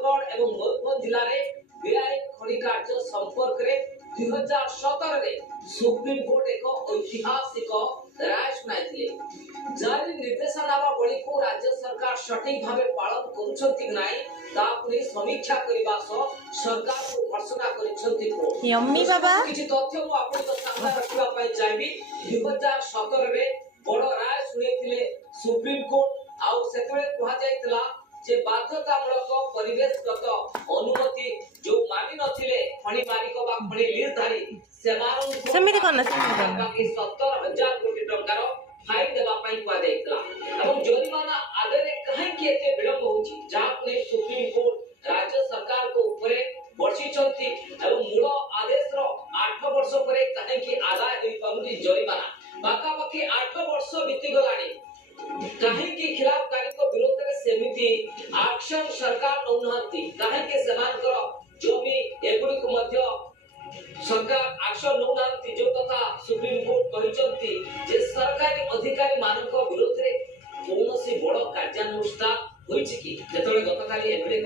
सुंदरगढ़ एवं मयूरभंज जिले में बेआईन खनि कार्य संपर्क में 2017 रे सुप्रीम कोर्ट एक ऐतिहासिक राय सुनाइथिले। जारी निर्देशनावली को राज्य सरकार सठिक भाव पालन करुछंती नै तापनि समीक्षा करिबा सह सरकार को घोषणा करिछंती कोर्ट। यम्मी बाबा किछि तथ्य मु आपन सामने रखिबा पई चाहबी। 2017 रे बड़ राय सुनाइथिले सुप्रीम कोर्ट आउ सेतबे कहा जायतला जे बाध्यतामूलक परिवेशगत अनुमति जो मानि नथिले खनि मालिक बा खनि लीजधारी सेमानन समिति कोन बाकी 70,000 कोटी टंकार फाइन देबा पई कहा जायतला एवं जरिमाना आदरे कहीं कि एते विलंब होची जापने सुप्रीम कोर्ट राज्य सरकार को ऊपरे वर्षिचंती एवं मूल आदेश रो 8 वर्ष परे कहीं कि आदाय होई परुनी जरिमाना बाका बाकी 8 वर्ष बीती गलानी कहीं के खिलाफ कार्य को विरोध में सेमिति एक्शन सरकार नौनहंती कहीं के समान करो जमी एगुडी को मध्य सरकार एक्शन नौनहंती जो कथा सुप्रीम कोर्ट कहिचंती जे सरकारी अधिकारी मानक विरोध रे कोनोसी बड़ कार्यानुष्ठान होईछि कि जेतले गतकाली एबडे